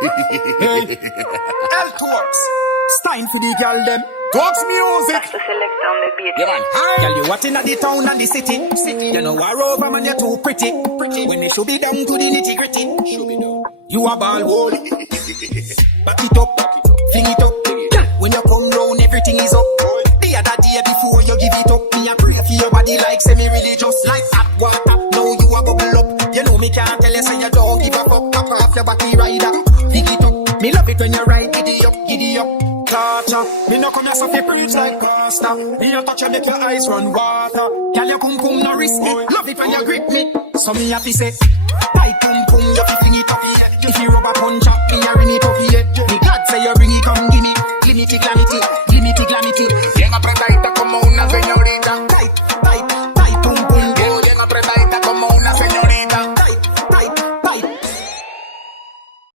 Hey, Toux. Stein for the girl them. Toux music. Fastah Selectah on the beat. Yeah man. Girl, you what in the town and the city. You know war over man, you're too pretty. When it should be down to the nitty gritty. You a ball wall. Back it up, fling it up. When you come round, everything is up. The other day before you give it up, me a pray for your body like semi-religious, like hot water. Now you a bubble up. You know me can't tell you say you don't give a fuck. Pop off your body rider. Pick it up. Me love it when you ride. Giddy up, giddy up. Clutcher. Me no come here so fi preach like Fastah. Me no touch you make your eyes run water. Girl your cum cum no risk me. Love it when you grip me. So me have to say,